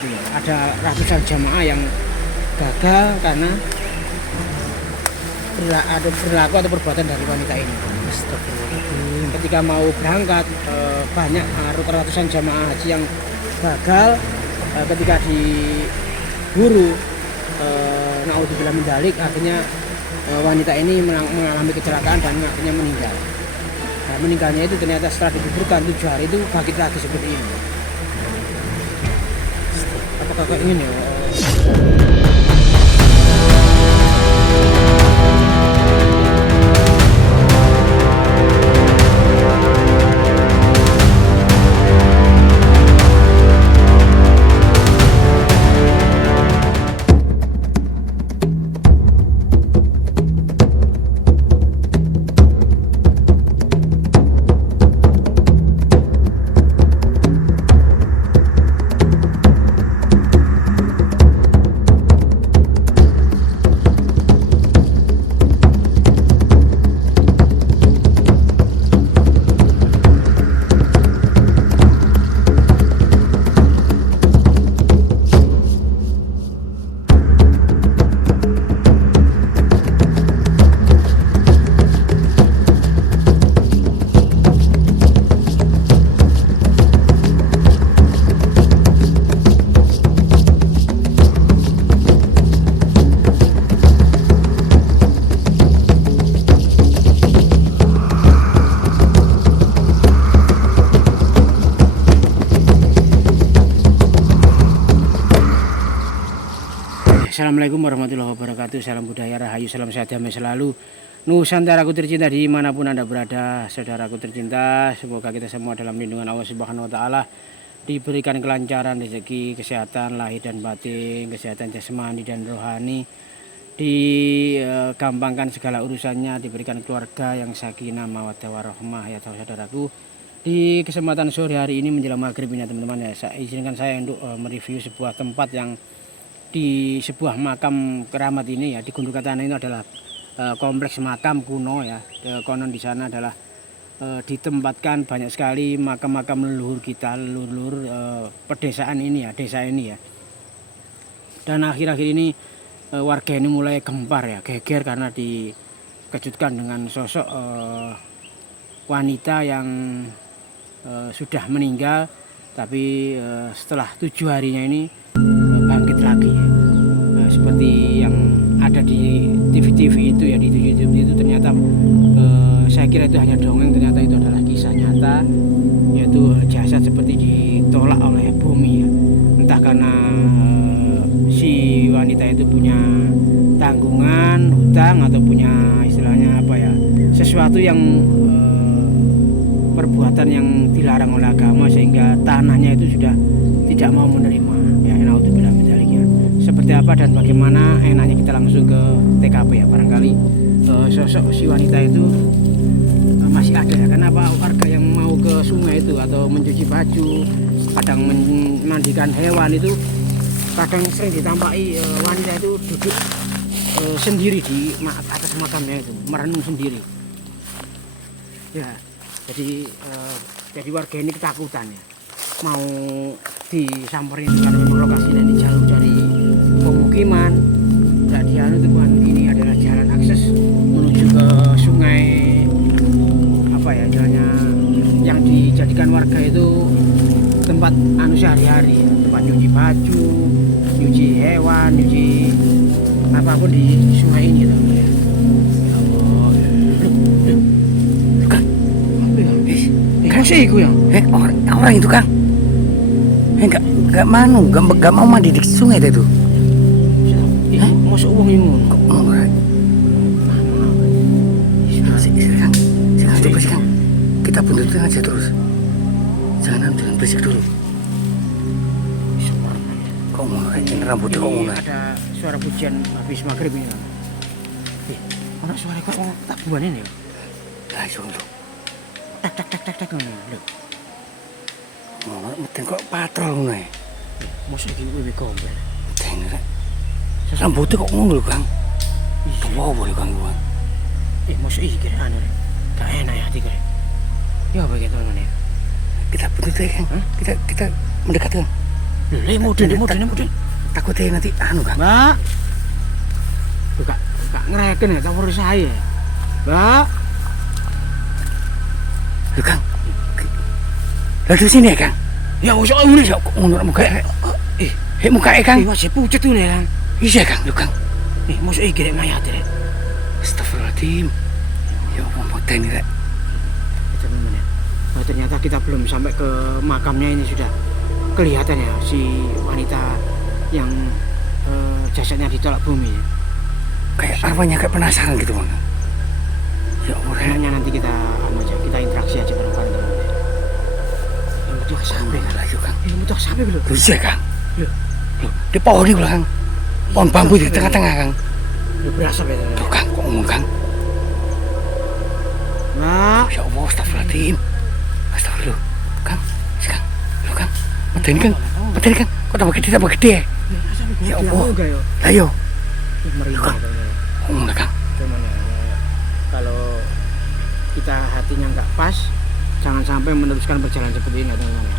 Ada ratusan jamaah yang gagal karena berlaku atau perbuatan dari wanita ini. Ketika mau berangkat, banyak ratusan jamaah haji yang gagal ketika diburu. Naudzubillah min dzalik, akhirnya wanita ini mengalami kecelakaan dan akhirnya meninggal. Nah, meninggalnya itu ternyata setelah dikuburkan 7 hari itu bangkit lagi seperti ini. Apakah kayak ini ya? Assalamualaikum warahmatullahi wabarakatuh. Salam budaya rahayu, salam sehat damai selalu. Nusantaraku tercinta dimanapun Anda berada, saudaraku tercinta, semoga kita semua dalam lindungan Allah Subhanahu wa Ta'ala, diberikan kelancaran rezeki, kesehatan lahir dan batin, kesehatan jasmani dan rohani, digampangkan segala urusannya, diberikan keluarga yang sakinah mawaddah warahmah. Ya saudaraku, di kesempatan sore hari ini menjelang maghrib ini teman-teman ya, izinkan saya untuk mereview sebuah tempat yang di sebuah makam keramat ini ya, di Gunung Ketana ini adalah kompleks makam kuno ya. Konon di sana adalah ditempatkan banyak sekali makam-makam leluhur kita, leluhur pedesaan ini ya, desa ini ya. Dan akhir-akhir ini warga ini mulai gempar ya, geger karena dikejutkan dengan sosok wanita yang sudah meninggal, tapi setelah 7 harinya ini bangkit lagi ya. Seperti yang ada di TV-TV itu ya, di YouTube itu ternyata saya kira itu hanya dongeng, ternyata itu adalah kisah nyata, yaitu jasad seperti ditolak oleh bumi ya. Entah karena si wanita itu punya tanggungan, hutang, atau punya istilahnya apa ya, sesuatu yang perbuatan yang dilarang oleh agama sehingga tanahnya itu sudah tidak mau menerima ya. Naudzubillah min dzalik ya. Seperti apa dan bagaimana, enaknya kita langsung ke TKP ya. Barangkali sosok si wanita itu masih ada ya. Kenapa warga yang mau ke sungai itu atau mencuci baju, kadang memandikan hewan itu, kadang sering ditampaki wanita itu duduk sendiri di atas makamnya itu, merenung sendiri ya. Jadi warga ini ketakutan ya, mau disamperin karena memang lokasinya ini jauh dari pemukiman. Jadi ini adalah jalan akses menuju ke sungai apa ya, jalannya yang dijadikan warga itu tempat sehari-hari ya, tempat nyuci baju, nyuci hewan, nyuci apapun di sungai ini gitu ya. Masih iku yang orang itu Kang, enggak mau mandi di sungai itu. Masuk uang ini kok Kang, coba sih Kang, kita buntutin aja terus, jangan berisik dulu. Kok mulai ini rambutnya kok mulai? Ada suara pujian habis maghrib ini Kang. Ada suara kok tabuhan ini ya? Lah itu Tak ngono lho. Meten kok patrol ngono ae. Mosok iki kowe komplain. Meten rek. Rambutnya kok ngono lho Kang. Apa boleh Kang Iwan? Mosok iki kira anu rek. Gak enak ya hati kira. Ya apa gitu teman ya? Kita bunuh deh Kang. Kita mendekat Kang. Mudin. Takutnya nanti anu Kang. Mbak. Buka ngereken ya tawar saya. Mbak. Lho Kang. Lah di sini ya Kang. Ya usah ngene. Ya kok ngono muka. Muka Kang. Masih pucet tuh nih Kang. Iya Kang, lho Kang. Mosok iki rek mayat rek. Astagfirullahaladzim. Ya Allah, modern rek. Ternyata kita belum sampai ke makamnya, ini sudah kelihatan ya si wanita yang jasadnya ditolak bumi. Kayak apanya, kayak penasaran gitu Bang. Ya Allah. Kayaknya nanti kita interaksi aja bareng-bareng. Yang betul sampai kan lagi Kang. Yang betul sampai belum? Iya Kang. Loh, di pohon ini Kang. Pohon bambu di tengah-tengah Kang. Berasa ya. Tuh Kang, kok ngomong Kang? Nah, ya Allah, astagfirullahaladzim. Astagfirullah. Kang, Kang. Loh Kang, medeni Kang. Kok tambah gede? Ya Allah. Lah yo. Merintah. Ngomong lah Kang. Cuman ya, kalau kita hatinya nggak pas, jangan sampai meneruskan perjalanan seperti ini teman-teman.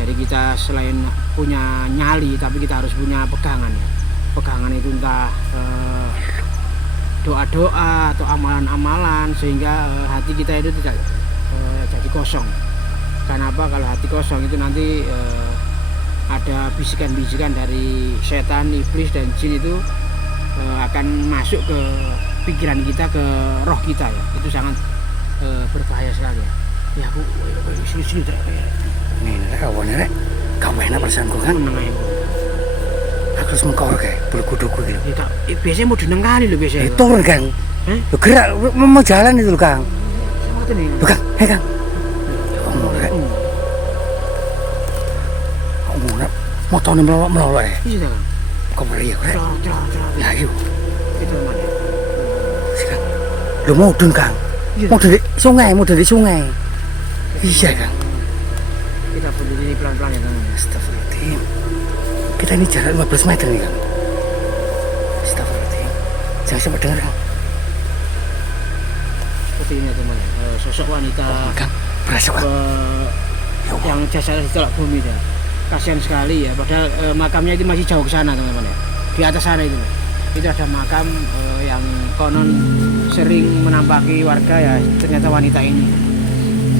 Jadi kita selain punya nyali, tapi kita harus punya pegangan ya. Pegangan itu entah doa-doa atau amalan-amalan, sehingga hati kita itu tidak jadi kosong. Karena apa? Kalau hati kosong itu nanti ada bisikan-bisikan dari setan, iblis dan jin itu akan masuk ke pikiran kita, ke roh kita ya. Itu sangat berbahaya sekali ya. Ya aku sini nih rek, kau enak perasaanku kan? Aku harus mengkor kayak bulu kuduku gitu. Ya, biasanya mau dineng kali loh biasanya. Turun Kang. Lo gerak, mau jalan itu loh Kang. Loh Kang, Kang. Ngomong rek. Ngomong rek. Motornya melolok ya. Iya Kang. Kau beri ya rek. Ya yuk. Itu mana? Sekarang. Lo mudun Kang. Mau dari sungai. Iya Kang. Kita berdiri pelan-pelan ya Kang. Astagfirullahaladzim. Kita ini jarak 15 meter nih Kang. Astagfirullahaladzim. Jangan sampai dengar Kang. Seperti ini teman, sosok wanita Kang, berasa Kang. Yang jasadnya ditolak bumi ya. Kasihan sekali ya, padahal makamnya itu masih jauh ke sana teman-teman ya. Di atas sana itu ada makam yang konon sering menampaki warga ya, ternyata wanita ini.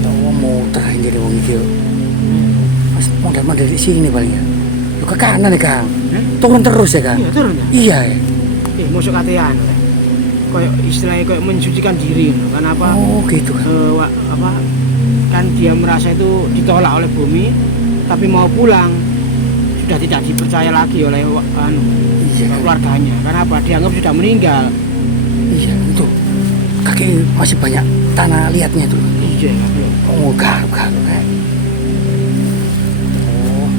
Oh, muter jadi wong iki. Pas mondar dari sini paling ya. Lu ke kanan nih Kang. Turun terus ya Kang. Iya, turun ya. Iya ya. Masuk katean. Kayak istilahnya kayak mensucikan diri. Kenapa? Oh, gitu kan. Kan dia merasa itu ditolak oleh bumi, tapi mau pulang sudah tidak dipercaya lagi oleh keluarganya. Kenapa? Dianggap sudah meninggal. Iya, itu. Kaki masih banyak tanah liatnya tuh. Iya. Oh, garuk kayak. Oh.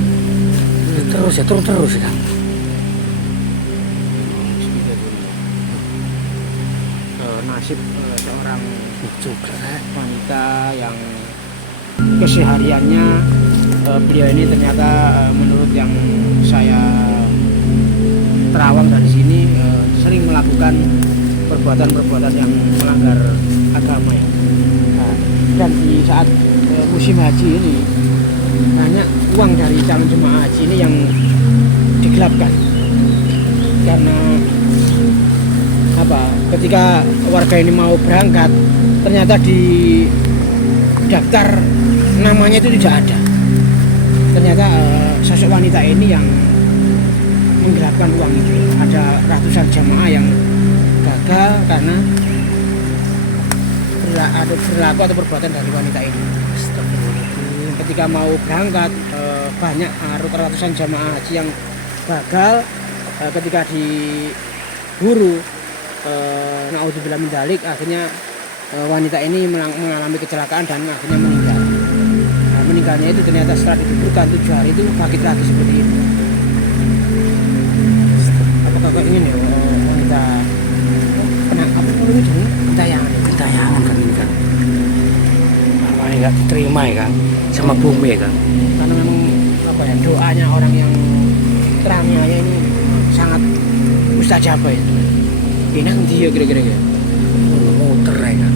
Terus ya, turun terus ya. Nasib seorang wanita yang kesehariannya beliau ini ternyata menurut yang saya terawang dari sini sering melakukan perbuatan-perbuatan yang melanggar agama ya. Dan di saat musim haji ini banyak uang dari calon jemaah haji ini yang digelapkan karena ketika warga ini mau berangkat ternyata di daftar namanya itu tidak ada. Ternyata sosok wanita ini yang menggelapkan uang itu. Ada ratusan jemaah yang gagal karena ada perilaku atau perbuatan dari wanita ini. Ketika mau berangkat banyak ratusan jemaah haji yang gagal ketika diburu. Naudzubillah min dzalik, akhirnya wanita ini mengalami kecelakaan dan akhirnya meninggal. Nah, meninggalnya itu ternyata setelah dikuburkan 7 hari itu bangkit lagi seperti ini. Apakah kau ingin ya wanita gentayangan kan ini kan. Apa ini nggak diterima ya Kang sama bumi ya Kang. Karena memang doanya orang yang terangnya ini sangat mustajabah itu. Ini nanti ya kira-kira ya. Muter ya Kang.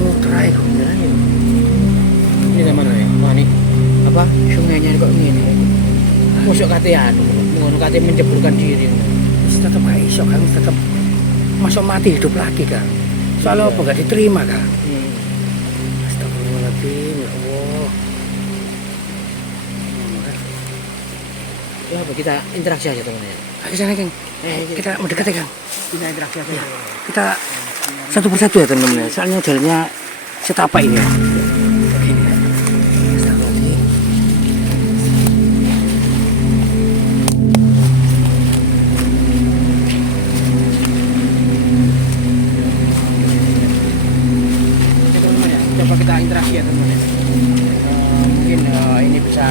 Muter ya. Ini dari mana ya? Wah ini sungainya kok ini. Mosok kate anu, ngono kate menceburkan diri. Tetap gak iso Kang, tetap masuk mati hidup lagi Kang. Soalnya apa gak diterima Kang? Astagfirullahaladzim, ya Allah. Ya, apa kita interaksi aja teman ya. Ayo sana Kang, kita mendekat ya Kang. Kita interaksi aja. Ya. Kita satu persatu ya teman-teman. Soalnya jalannya setapak ini ya. Begini ya. Astagfirullahaladzim. Coba kita interaksi ya teman-teman. Mungkin ini bisa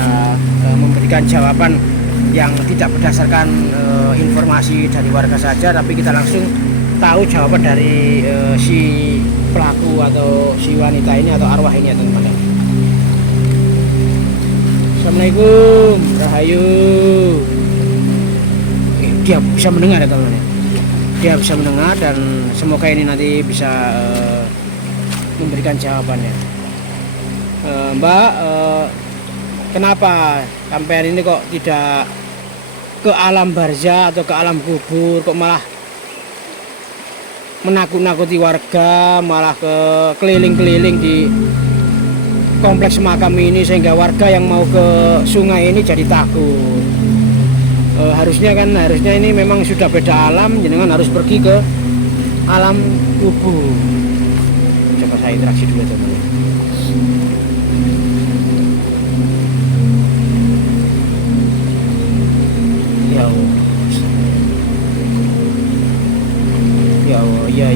memberikan jawaban yang tidak berdasarkan informasi dari warga saja, tapi kita langsung tahu jawaban dari si pelaku atau si wanita ini atau arwah ini ya teman-teman. Assalamualaikum, rahayu. Oke, dia bisa mendengar ya teman-teman. Dia bisa mendengar dan semoga ini nanti bisa memberikan jawabannya. Mbak, kenapa sampean ini kok tidak ke alam barzah atau ke alam kubur, kok malah menakut-nakuti warga, malah ke keliling-keliling di kompleks makam ini sehingga warga yang mau ke sungai ini jadi takut. Harusnya ini memang sudah beda alam, jenengan harus pergi ke alam kubur. Coba saya interaksi dulu teman-teman. Ya Allah. Ya Allah, ya.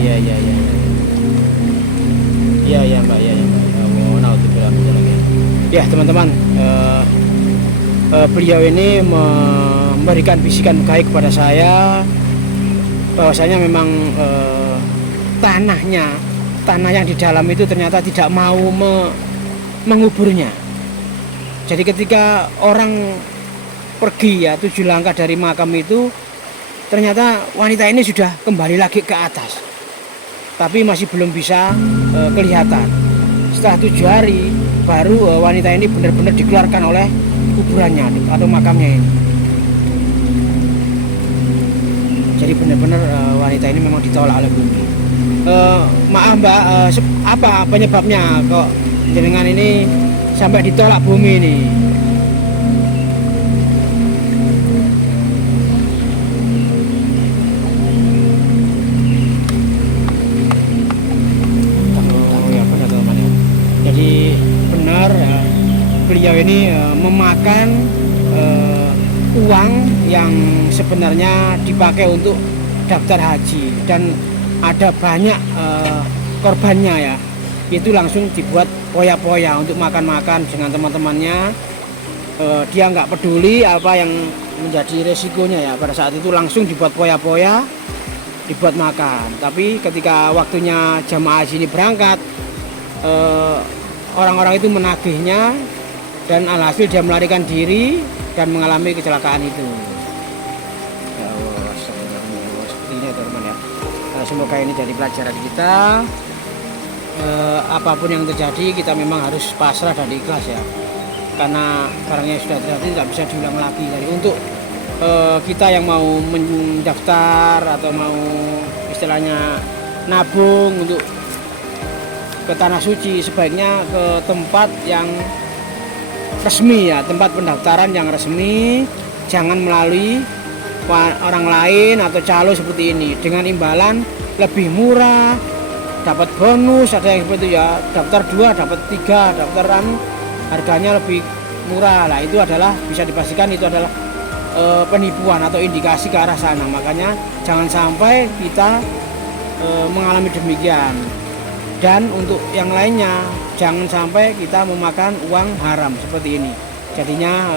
Ya Mbak, ya Mbak. Ya Allah, naudzubillah min dzalik. Ya teman-teman, beliau ini memberikan bisikan gaib kepada saya bahwasanya memang tanah yang di dalam itu ternyata tidak mau menguburnya. Jadi ketika orang pergi ya 7 langkah dari makam itu, ternyata wanita ini sudah kembali lagi ke atas, tapi masih belum bisa kelihatan. Setelah 7 hari baru wanita ini benar-benar dikeluarkan oleh kuburannya atau makamnya ini. Jadi benar-benar wanita ini memang ditolak oleh bumi. Maaf Mbak, apa penyebabnya kok jenengan ini sampai ditolak bumi ini? Jadi benar beliau ini memakan uang yang sebenarnya dipakai untuk daftar haji dan ada banyak korbannya ya, itu langsung dibuat poya-poya untuk makan-makan dengan teman-temannya. Dia nggak peduli apa yang menjadi resikonya ya, pada saat itu langsung dibuat poya-poya, dibuat makan. Tapi ketika waktunya jamaah haji ini berangkat, orang-orang itu menagihnya dan alhasil dia melarikan diri dan mengalami kecelakaan itu. Ya Allah, seperti ini teman-teman ya. Semoga ini jadi pelajaran kita. Apapun yang terjadi kita memang harus pasrah dan ikhlas ya. Karena barangnya sudah terjadi tidak bisa diulang lagi. Jadi untuk kita yang mau mendaftar atau mau istilahnya nabung untuk ke tanah suci, sebaiknya ke tempat yang resmi ya, tempat pendaftaran yang resmi, jangan melalui orang lain atau calo seperti ini dengan imbalan lebih murah, dapat bonus, ada yang seperti itu ya, daftar 2 dapat 3, daftaran harganya lebih murah lah. Itu adalah bisa dipastikan itu adalah penipuan atau indikasi ke arah sana. Makanya jangan sampai kita mengalami demikian. Dan untuk yang lainnya jangan sampai kita memakan uang haram seperti ini. Jadinya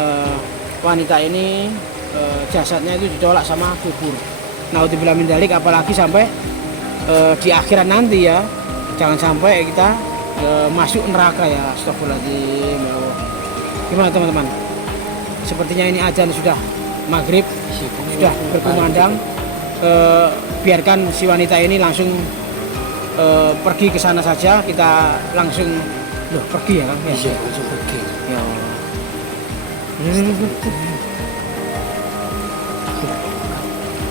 wanita ini jasadnya itu ditolak sama kubur. Naudzubillah min dzalik, apalagi sampai di akhirat nanti ya, jangan sampai kita masuk neraka ya. Astagfirullahaladzim ya Allah. Gimana teman-teman? Sepertinya ini azan sudah maghrib, sudah berkumandang. Biarkan si wanita ini langsung pergi ke sana saja, kita langsung pergi ya Kang. Iya, langsung pergi. Ya.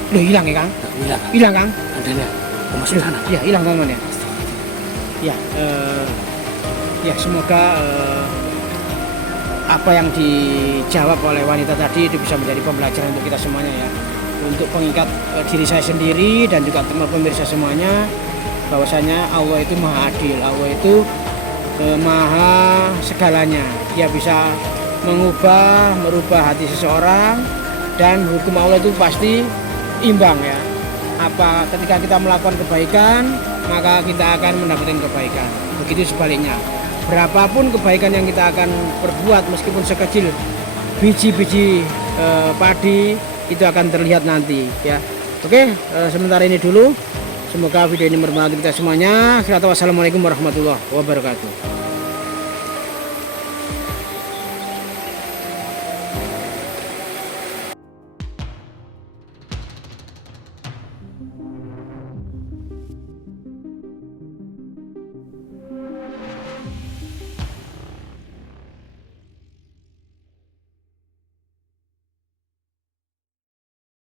Loh, hilang ya Kang? Hilang. Hilang Kang? Adanya. Masuk sana. Iya, hilang teman-teman ya. Ya, ya semoga apa yang dijawab oleh wanita tadi itu bisa menjadi pembelajaran untuk kita semuanya ya, untuk pengikat diri saya sendiri dan juga teman pemirsa semuanya, bahwasanya Allah itu maha adil, Allah itu maha segalanya. Dia bisa merubah hati seseorang, dan hukum Allah itu pasti imbang ya. Apa ketika kita melakukan kebaikan, maka kita akan mendapatkan kebaikan. Begitu sebaliknya. Berapapun kebaikan yang kita akan perbuat, meskipun sekecil biji-biji padi, itu akan terlihat nanti ya. Oke, sementara ini dulu. Semoga video ini bermanfaat kita semuanya. Wassalamualaikum warahmatullahi wabarakatuh.